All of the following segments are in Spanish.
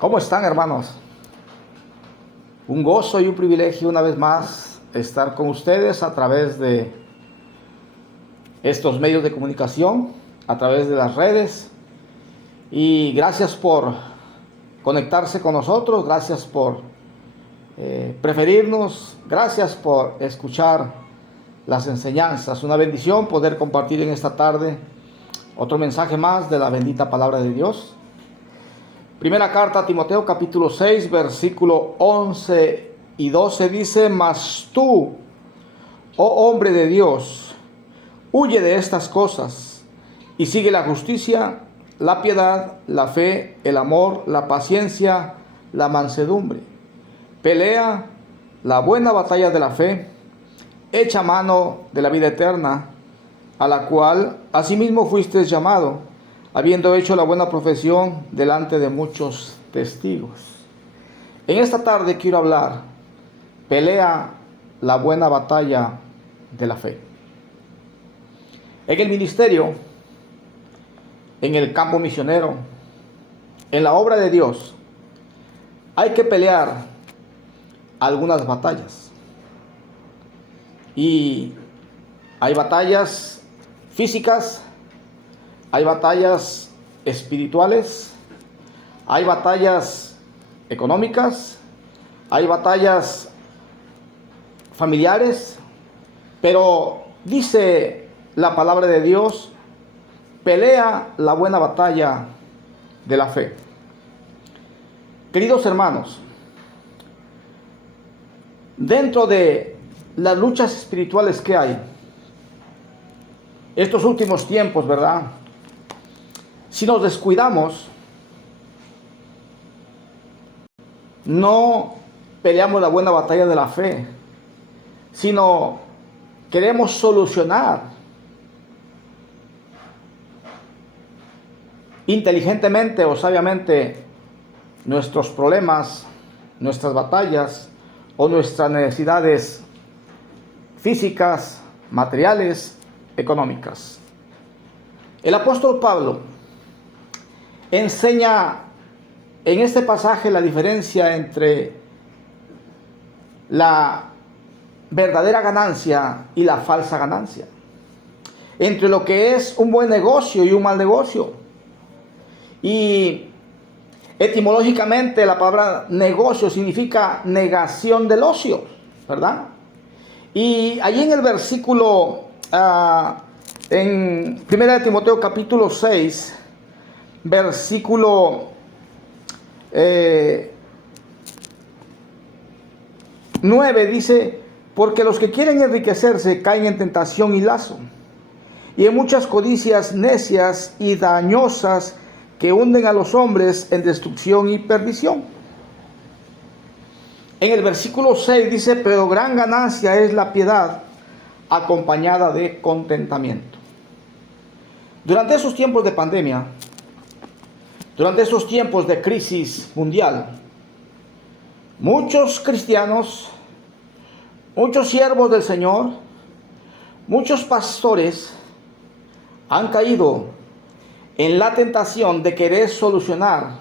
¿Cómo están, hermanos? Un gozo y un privilegio una vez más estar con ustedes a través de estos medios de comunicación, a través de las redes. Y gracias por conectarse con nosotros, gracias por preferirnos, gracias por escuchar las enseñanzas. Una bendición poder compartir en esta tarde otro mensaje más de la bendita palabra de Dios. Primera carta a Timoteo, capítulo 6, versículo 11 y 12 dice: Mas tú, oh hombre de Dios, huye de estas cosas y sigue la justicia, la piedad, la fe, el amor, la paciencia, la mansedumbre. Pelea la buena batalla de la fe, echa mano de la vida eterna, a la cual asimismo fuiste llamado, habiendo hecho la buena profesión delante de muchos testigos. En esta tarde quiero hablar: pelea la buena batalla de la fe. En el ministerio, en el campo misionero, en la obra de Dios, hay que pelear algunas batallas. Y hay batallas físicas, hay batallas espirituales, hay batallas económicas, hay batallas familiares, pero dice la palabra de Dios: pelea la buena batalla de la fe. Queridos hermanos, dentro de las luchas espirituales que hay, estos últimos tiempos, ¿verdad? Si nos descuidamos, no peleamos la buena batalla de la fe, sino queremos solucionar inteligentemente o sabiamente nuestros problemas, nuestras batallas o nuestras necesidades físicas, materiales, económicas. El apóstol Pablo enseña en este pasaje la diferencia entre la verdadera ganancia y la falsa ganancia, entre lo que es un buen negocio y un mal negocio. Y etimológicamente la palabra negocio significa negación del ocio, ¿verdad? Y allí en el versículo en 1 Timoteo capítulo 6, versículo 9 dice: porque los que quieren enriquecerse caen en tentación y lazo, y en muchas codicias necias y dañosas que hunden a los hombres en destrucción y perdición. En el versículo 6 dice: pero gran ganancia es la piedad acompañada de contentamiento. Durante esos tiempos de pandemia, durante esos tiempos de crisis mundial, muchos cristianos, muchos siervos del Señor, muchos pastores han caído en la tentación de querer solucionar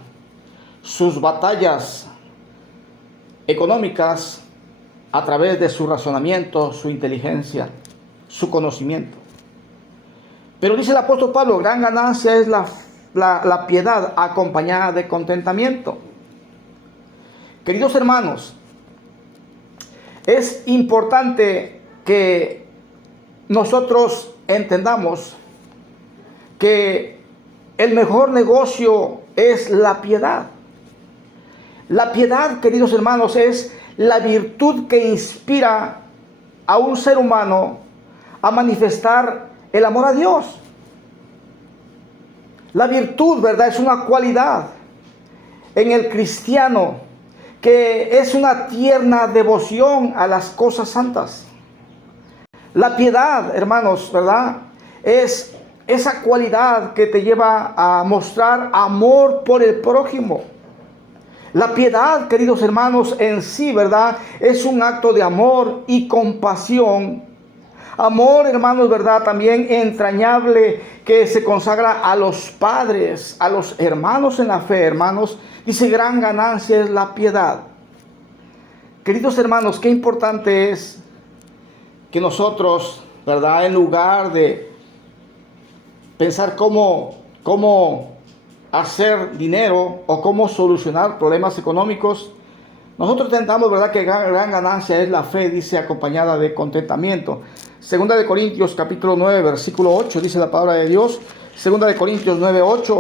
sus batallas económicas a través de su razonamiento, su inteligencia, su conocimiento. Pero dice el apóstol Pablo: gran ganancia es la piedad acompañada de contentamiento. Queridos hermanos, es importante que nosotros entendamos que el mejor negocio es la piedad. La piedad, queridos hermanos, es la virtud que inspira a un ser humano a manifestar el amor a Dios. La virtud, ¿verdad?, es una cualidad en el cristiano que es una tierna devoción a las cosas santas. La piedad, hermanos, ¿verdad?, es esa cualidad que te lleva a mostrar amor por el prójimo. La piedad, queridos hermanos, en sí, ¿verdad?, es un acto de amor y compasión Amor, hermanos, ¿verdad? También entrañable que se consagra a los padres, a los hermanos en la fe, hermanos. Dice, gran ganancia es la piedad. Queridos hermanos, qué importante es que nosotros, ¿verdad? En lugar de pensar cómo hacer dinero o cómo solucionar problemas económicos, nosotros tentamos, ¿verdad?, que gran ganancia es la fe, dice, acompañada de contentamiento. Segunda de Corintios capítulo 9, versículo 8, dice la palabra de Dios. Segunda de Corintios 9, 8.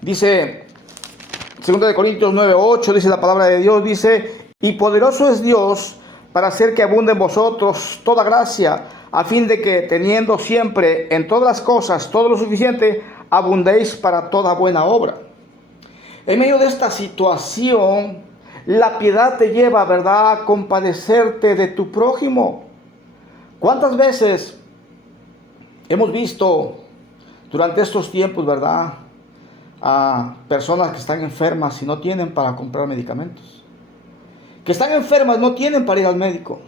Dice, Segunda de Corintios 9, 8, dice la palabra de Dios, dice, y poderoso es Dios para hacer que abunde en vosotros toda gracia, a fin de que, teniendo siempre en todas las cosas todo lo suficiente, abundéis para toda buena obra. En medio de esta situación, la piedad te lleva, ¿verdad?, a compadecerte de tu prójimo. ¿Cuántas veces hemos visto durante estos tiempos, ¿verdad?, a personas que están enfermas y no tienen para comprar medicamentos? Que están enfermas, no tienen para ir al médico.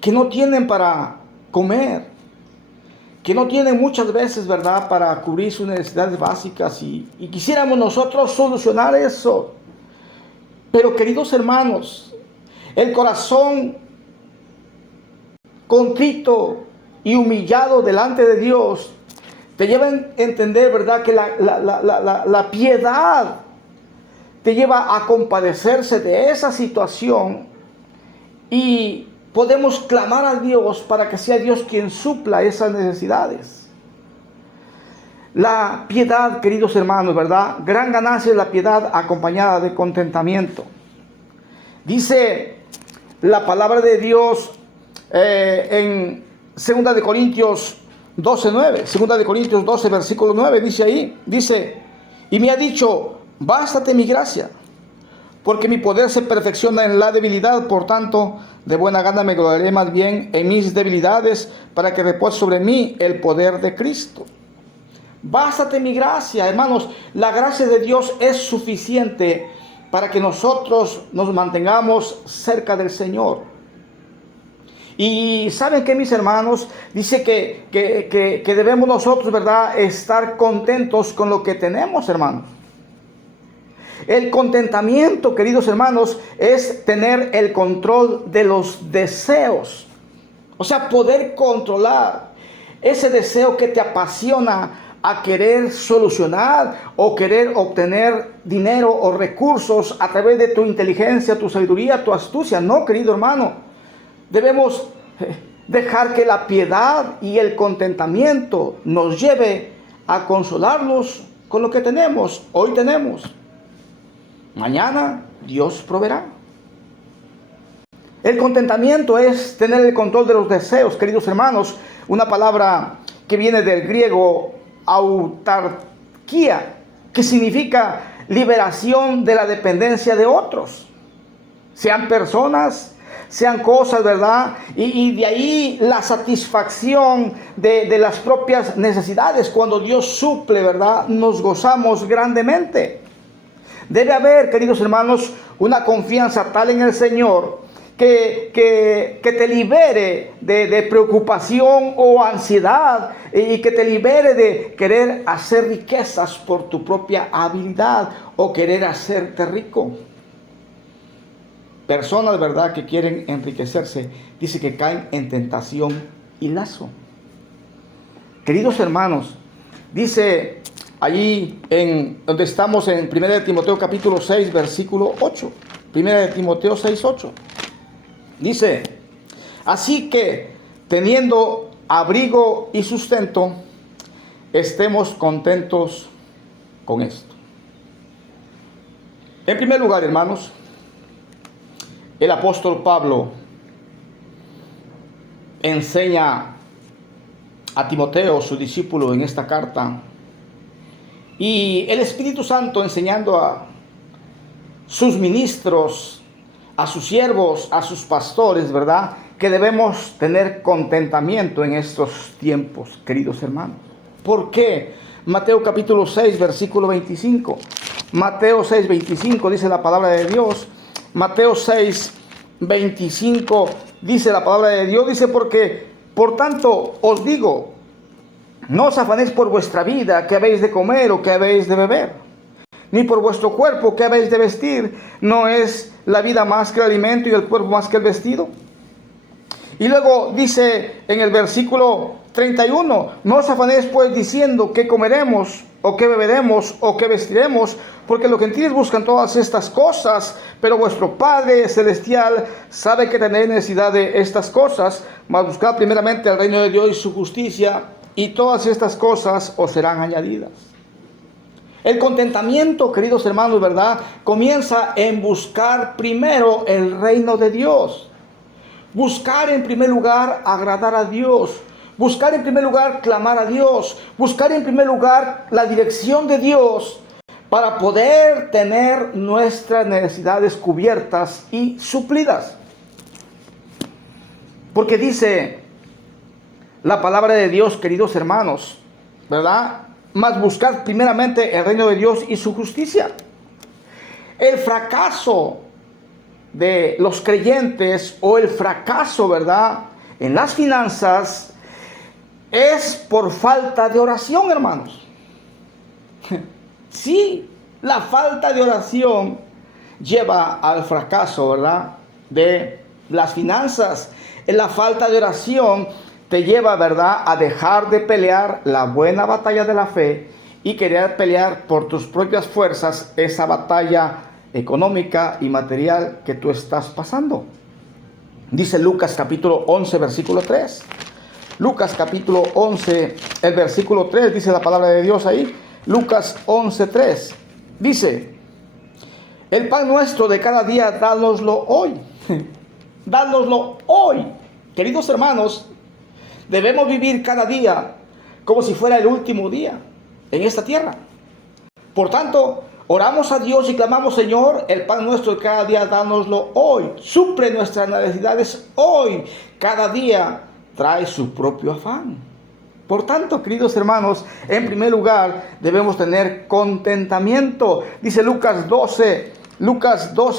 Que no tienen para comer. Que no tienen muchas veces, ¿verdad?, para cubrir sus necesidades básicas y quisiéramos nosotros solucionar eso. Pero, queridos hermanos, el corazón contrito y humillado delante de Dios te lleva a entender, ¿verdad?, que la piedad te lleva a compadecerse de esa situación y podemos clamar a Dios para que sea Dios quien supla esas necesidades. La piedad, queridos hermanos, ¿verdad? Gran ganancia es la piedad acompañada de contentamiento. Dice la palabra de Dios en 2 de Corintios 12, 9. 2 de Corintios 12, versículo 9, dice ahí, dice, y me ha dicho, bástate mi gracia, porque mi poder se perfecciona en la debilidad, por tanto, de buena gana me gloriaré más bien en mis debilidades, para que repose sobre mí el poder de Cristo. Bástate mi gracia, hermanos. La gracia de Dios es suficiente para que nosotros nos mantengamos cerca del Señor. Y ¿saben qué, mis hermanos? Dice que debemos nosotros, ¿verdad?, estar contentos con lo que tenemos, hermanos. El contentamiento, queridos hermanos, es tener el control de los deseos. O sea, poder controlar ese deseo que te apasiona a querer solucionar o querer obtener dinero o recursos a través de tu inteligencia, tu sabiduría, tu astucia. No, querido hermano, debemos dejar que la piedad y el contentamiento nos lleve a consolarlos con lo que tenemos. Hoy tenemos. Mañana Dios proveerá. El contentamiento es tener el control de los deseos, queridos hermanos. Una palabra que viene del griego autarquía, que significa liberación de la dependencia de otros. Sean personas, sean cosas, ¿verdad? Y de ahí la satisfacción de las propias necesidades. Cuando Dios suple, ¿verdad?, nos gozamos grandemente. Debe haber, queridos hermanos, una confianza tal en el Señor que te libere de preocupación o ansiedad y que te libere de querer hacer riquezas por tu propia habilidad o querer hacerte rico. Personas, ¿verdad?, que quieren enriquecerse, dice que caen en tentación y lazo. Queridos hermanos, dice allí en donde estamos en 1 de Timoteo capítulo 6, versículo 8. 1 de Timoteo 6, 8. Dice, así que teniendo abrigo y sustento, estemos contentos con esto. En primer lugar, hermanos, el apóstol Pablo enseña a Timoteo, su discípulo, en esta carta, y el Espíritu Santo enseñando a sus ministros, a sus siervos, a sus pastores, ¿verdad?, que debemos tener contentamiento en estos tiempos, queridos hermanos. ¿Por qué? Mateo capítulo 6, versículo 25. Mateo 6, 25 dice la palabra de Dios. Mateo 6, 25 dice la palabra de Dios, dice, porque por tanto os digo, no os afanéis por vuestra vida, qué habéis de comer o qué habéis de beber, ni por vuestro cuerpo, qué habéis de vestir. ¿No es la vida más que el alimento y el cuerpo más que el vestido? Y luego dice en el versículo 31, no os afanéis pues diciendo qué comeremos, o qué beberemos, o qué vestiremos, porque los gentiles buscan todas estas cosas, pero vuestro Padre Celestial sabe que tenéis necesidad de estas cosas. Mas buscad primeramente el reino de Dios y su justicia, y todas estas cosas os serán añadidas. El contentamiento, queridos hermanos, ¿verdad?, comienza en buscar primero el reino de Dios. Buscar en primer lugar agradar a Dios. Buscar en primer lugar clamar a Dios. Buscar en primer lugar la dirección de Dios para poder tener nuestras necesidades cubiertas y suplidas. Porque dice la palabra de Dios, queridos hermanos, ¿verdad? Mas buscar primeramente el reino de Dios y su justicia. El fracaso de los creyentes, o el fracaso, ¿verdad?, en las finanzas, es por falta de oración, hermanos. Sí, la falta de oración lleva al fracaso, ¿verdad?, de las finanzas. La falta de oración te lleva, ¿verdad?, a dejar de pelear la buena batalla de la fe y querer pelear por tus propias fuerzas esa batalla económica y material que tú estás pasando. Dice Lucas capítulo 11, versículo 3. Lucas capítulo 11, el versículo 3, dice la palabra de Dios ahí. Lucas 11, 3. Dice, el pan nuestro de cada día, dánoslo hoy. Dánoslo hoy. Queridos hermanos, debemos vivir cada día como si fuera el último día en esta tierra. Por tanto, oramos a Dios y clamamos, Señor, el pan nuestro de cada día, dánoslo hoy. Suple nuestras necesidades hoy. Cada día trae su propio afán. Por tanto, queridos hermanos, en primer lugar debemos tener contentamiento. Dice Lucas 12,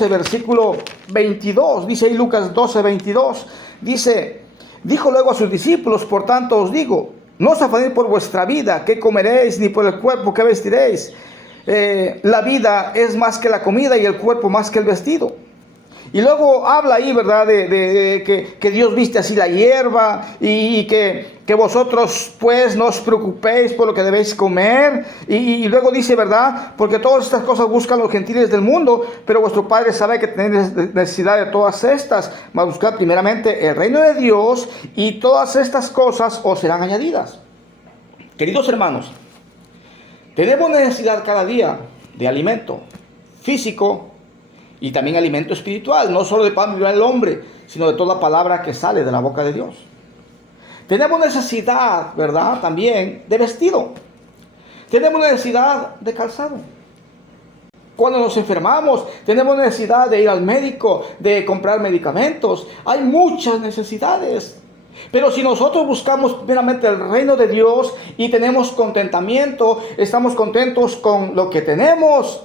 versículo 22. Dice ahí Lucas 12, 22. Dice, dijo luego a sus discípulos, por tanto os digo, no os afanéis por vuestra vida, qué comeréis, ni por el cuerpo, qué vestiréis. La vida es más que la comida y el cuerpo más que el vestido. Y luego habla ahí, ¿verdad?, de que Dios viste así la hierba y que vosotros pues no os preocupéis por lo que debéis comer. Y luego dice, ¿verdad?, porque todas estas cosas buscan los gentiles del mundo, pero vuestro Padre sabe que tenéis necesidad de todas estas. Mas buscad primeramente el reino de Dios y todas estas cosas os serán añadidas. Queridos hermanos, tenemos necesidad cada día de alimento físico y también alimento espiritual. No solo de pan vivirá el hombre, sino de toda palabra que sale de la boca de Dios. Tenemos necesidad, ¿verdad?, también de vestido. Tenemos necesidad de calzado. Cuando nos enfermamos, tenemos necesidad de ir al médico, de comprar medicamentos. Hay muchas necesidades. Pero si nosotros buscamos primeramente el reino de Dios y tenemos contentamiento, estamos contentos con lo que tenemos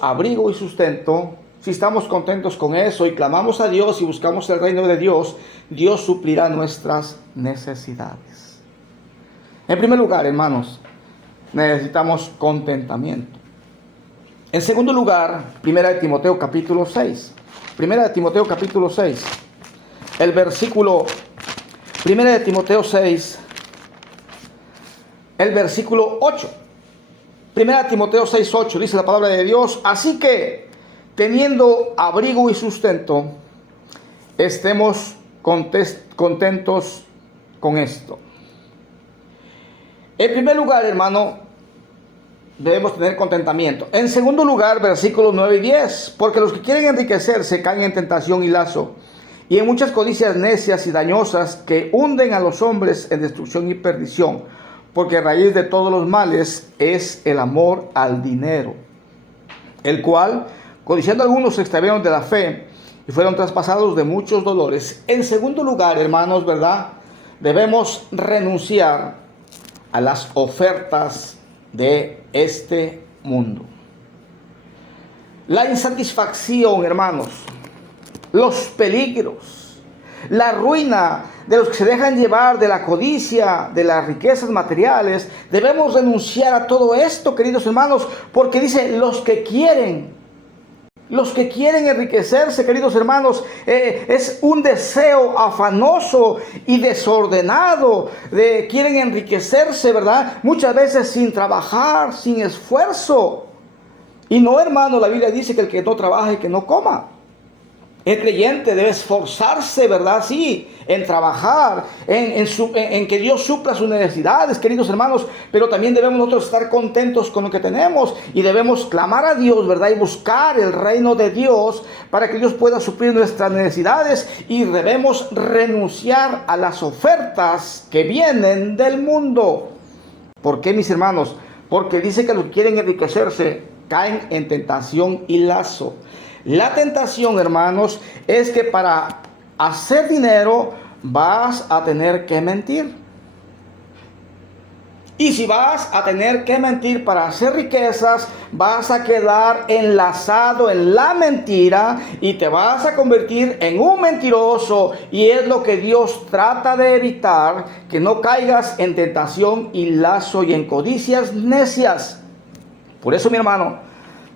abrigo y sustento, si estamos contentos con eso y clamamos a Dios y buscamos el reino de Dios, Dios suplirá nuestras necesidades. En primer lugar, hermanos, necesitamos contentamiento. En segundo lugar, 1 Timoteo capítulo 6. 1 Timoteo capítulo 6. El versículo 1 Timoteo 6, el versículo 8. 1 Timoteo 6, 8 dice la palabra de Dios, así que teniendo abrigo y sustento, estemos contentos con esto. En primer lugar, hermano, debemos tener contentamiento. En segundo lugar, versículos 9 y 10, porque los que quieren enriquecerse caen en tentación y lazo, y en muchas codicias necias y dañosas que hunden a los hombres en destrucción y perdición, porque raíz de todos los males es el amor al dinero, el cual, codiciando algunos, se extraviaron de la fe y fueron traspasados de muchos dolores. En segundo lugar, hermanos, ¿verdad?, debemos renunciar a las ofertas de este mundo. La insatisfacción, hermanos, los peligros, la ruina de los que se dejan llevar de la codicia, de las riquezas materiales. Debemos renunciar a todo esto, queridos hermanos, porque dice los que quieren enriquecerse, queridos hermanos, es un deseo afanoso y desordenado. Quieren enriquecerse, ¿verdad? Muchas veces sin trabajar, sin esfuerzo. Y no, hermano, la Biblia dice que el que no trabaja y que no coma. El creyente debe esforzarse, ¿verdad? Sí, en trabajar, en que Dios supla sus necesidades, queridos hermanos. Pero también debemos nosotros estar contentos con lo que tenemos. Y debemos clamar a Dios, ¿verdad? Y buscar el reino de Dios para que Dios pueda suplir nuestras necesidades. Y debemos renunciar a las ofertas que vienen del mundo. ¿Por qué, mis hermanos? Porque dice que los que quieren enriquecerse caen en tentación y lazo. La tentación, hermanos, es que para hacer dinero vas a tener que mentir. Y si vas a tener que mentir para hacer riquezas, vas a quedar enlazado en la mentira y te vas a convertir en un mentiroso. Y es lo que Dios trata de evitar, que no caigas en tentación y lazo y en codicias necias. Por eso, mi hermano,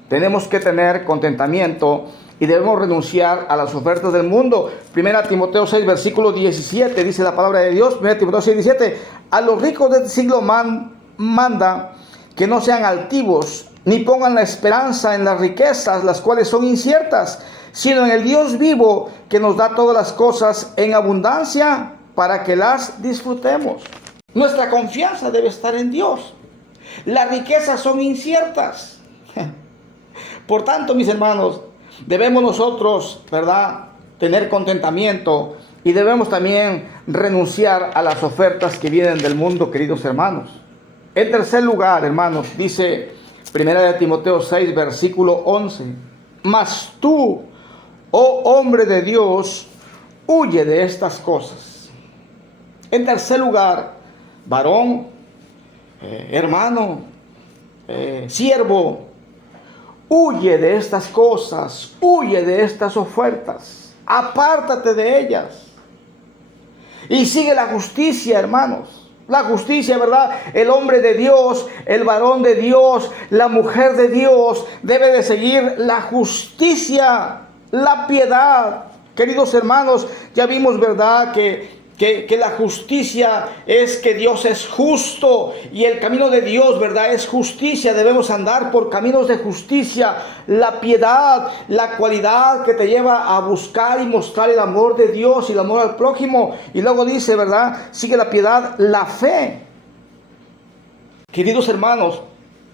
tenemos que tener contentamiento y debemos renunciar a las ofertas del mundo. 1 Timoteo 6, versículo 17, dice la palabra de Dios. 1 Timoteo 6, 17. A los ricos de este siglo manda que no sean altivos, ni pongan la esperanza en las riquezas, las cuales son inciertas, sino en el Dios vivo, que nos da todas las cosas en abundancia para que las disfrutemos. Nuestra confianza debe estar en Dios. Las riquezas son inciertas. Por tanto, mis hermanos, debemos nosotros, ¿verdad?, tener contentamiento y debemos también renunciar a las ofertas que vienen del mundo, queridos hermanos. En tercer lugar, hermanos, dice 1 Timoteo 6, versículo 11. Mas tú, oh hombre de Dios, huye de estas cosas. En tercer lugar, varón, hermano, siervo, huye de estas cosas, huye de estas ofertas, apártate de ellas y sigue la justicia, hermanos. La justicia, ¿verdad? El hombre de Dios, el varón de Dios, la mujer de Dios debe de seguir la justicia, la piedad. Queridos hermanos, ya vimos, ¿verdad?, que la justicia es que Dios es justo y el camino de Dios, ¿verdad?, es justicia. Debemos andar por caminos de justicia. La piedad, la cualidad que te lleva a buscar y mostrar el amor de Dios y el amor al prójimo. Y luego dice, ¿verdad?, sigue la piedad, la fe. Queridos hermanos,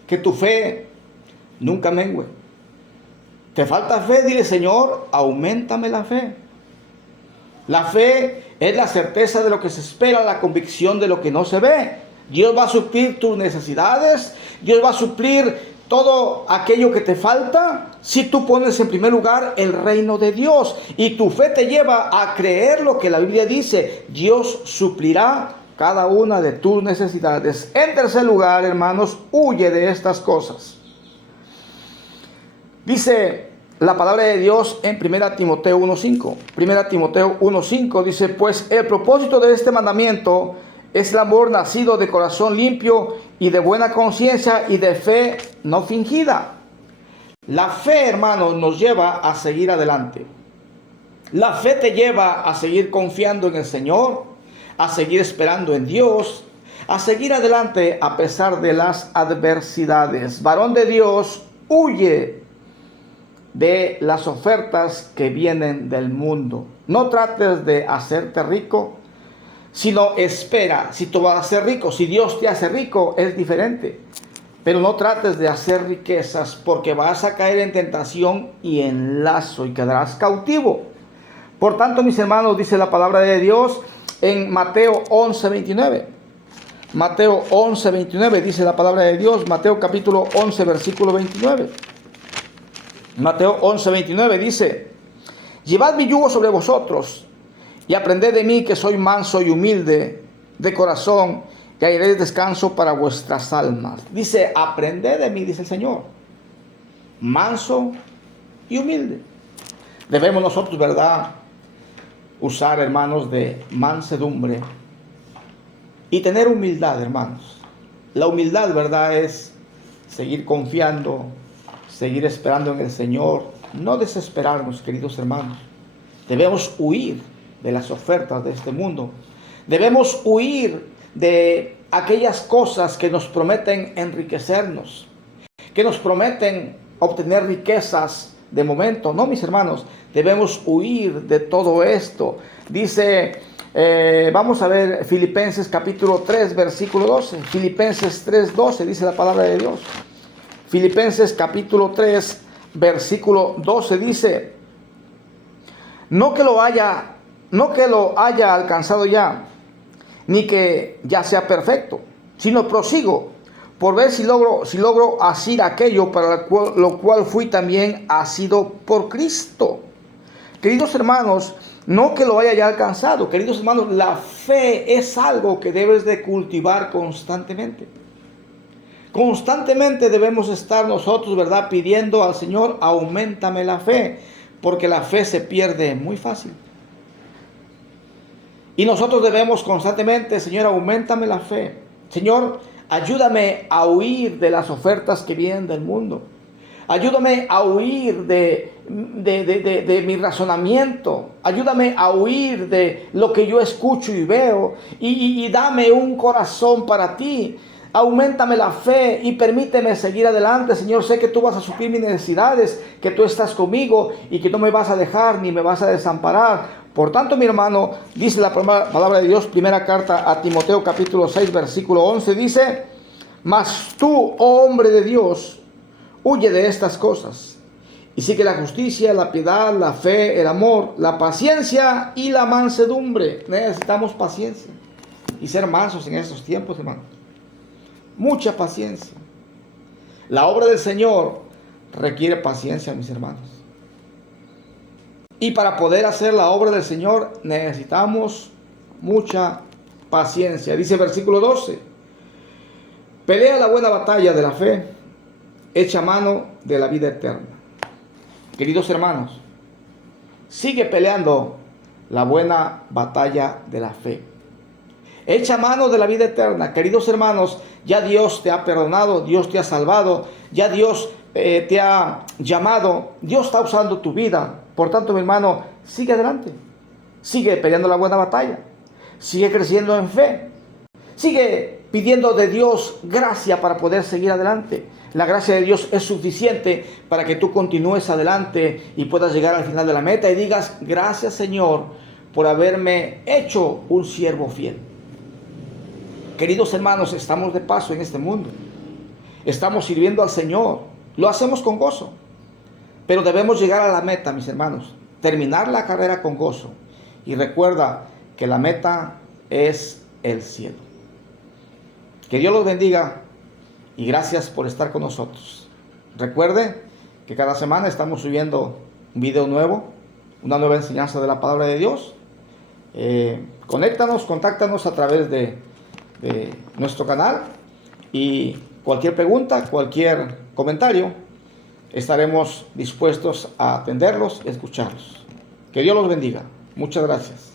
que tu fe nunca mengue. ¿Te falta fe? Dile: Señor, auméntame la fe. La fe es la certeza de lo que se espera, la convicción de lo que no se ve. Dios va a suplir tus necesidades. Dios va a suplir todo aquello que te falta si tú pones en primer lugar el reino de Dios. Y tu fe te lleva a creer lo que la Biblia dice. Dios suplirá cada una de tus necesidades. En tercer lugar, hermanos, huye de estas cosas. Dice la palabra de Dios en 1 Timoteo 1.5. 1 Timoteo 1.5 dice: pues el propósito de este mandamiento es el amor nacido de corazón limpio y de buena conciencia y de fe no fingida. La fe, hermanos, nos lleva a seguir adelante. La fe te lleva a seguir confiando en el Señor, a seguir esperando en Dios, a seguir adelante a pesar de las adversidades. Varón de Dios, huye de las ofertas que vienen del mundo. No trates de hacerte rico, sino espera. Si tú vas a ser rico, si Dios te hace rico, es diferente. Pero no trates de hacer riquezas, porque vas a caer en tentación y en lazo y quedarás cautivo. Por tanto, mis hermanos, dice la palabra de Dios en Mateo 11:29. Mateo 11:29 dice la palabra de Dios. Mateo capítulo 11, versículo 29. Mateo 11:29 dice: llevad mi yugo sobre vosotros y aprended de mí, que soy manso y humilde de corazón, y hallaréis descanso para vuestras almas. Dice: aprended de mí, dice el Señor, manso y humilde. Debemos nosotros, ¿verdad?, usar, hermanos, de mansedumbre y tener humildad, hermanos. La humildad, ¿verdad?, es seguir confiando, seguir esperando en el Señor, no desesperarnos, queridos hermanos. Debemos huir de las ofertas de este mundo. Debemos huir de aquellas cosas que nos prometen enriquecernos, que nos prometen obtener riquezas de momento. No, mis hermanos, debemos huir de todo esto. Dice, vamos a ver Filipenses capítulo 3, versículo 12. Filipenses 3, 12 dice la palabra de Dios. Filipenses capítulo 3, versículo 12 dice: no que lo haya alcanzado ya, ni que ya sea perfecto, sino prosigo por ver si logro asir aquello para lo cual fui también asido por Cristo. Queridos hermanos, no que lo haya ya alcanzado. Queridos hermanos, la fe es algo que debes de cultivar constantemente. Constantemente debemos estar nosotros, ¿verdad?, pidiendo al Señor: auméntame la fe, porque la fe se pierde muy fácil. Y nosotros debemos constantemente: Señor, auméntame la fe. Señor, ayúdame a huir de las ofertas que vienen del mundo. Ayúdame a huir de mi razonamiento. Ayúdame a huir de lo que yo escucho y veo. Y dame un corazón para ti. Auméntame la fe y permíteme seguir adelante. Señor, sé que tú vas a suplir mis necesidades, que tú estás conmigo y que no me vas a dejar ni me vas a desamparar. Por tanto, mi hermano, dice la palabra de Dios, primera carta a Timoteo capítulo 6, versículo 11, dice: mas tú, oh hombre de Dios, huye de estas cosas y sigue la justicia, la piedad, la fe, el amor, la paciencia y la mansedumbre. Necesitamos paciencia y ser mansos en estos tiempos, hermano. Mucha paciencia. La obra del Señor requiere paciencia, mis hermanos. Y para poder hacer la obra del Señor necesitamos mucha paciencia. Dice el versículo 12: pelea la buena batalla de la fe, echa mano de la vida eterna. Queridos hermanos, sigue peleando la buena batalla de la fe. Echa mano de la vida eterna. Queridos hermanos, ya Dios te ha perdonado, Dios te ha salvado, ya Dios te ha llamado, Dios está usando tu vida. Por tanto, mi hermano, sigue adelante. Sigue peleando la buena batalla. Sigue creciendo en fe. Sigue pidiendo de Dios gracia para poder seguir adelante. La gracia de Dios es suficiente para que tú continúes adelante y puedas llegar al final de la meta y digas: gracias, Señor, por haberme hecho un siervo fiel. Queridos hermanos, estamos de paso en este mundo. Estamos sirviendo al Señor. Lo hacemos con gozo. Pero debemos llegar a la meta, mis hermanos. Terminar la carrera con gozo. Y recuerda que la meta es el cielo. Que Dios los bendiga y gracias por estar con nosotros. Recuerde que cada semana estamos subiendo un video nuevo, una nueva enseñanza de la palabra de Dios. Contáctanos a través de nuestro canal y cualquier pregunta, cualquier comentario, estaremos dispuestos a atenderlos y escucharlos. Que Dios los bendiga. Muchas gracias.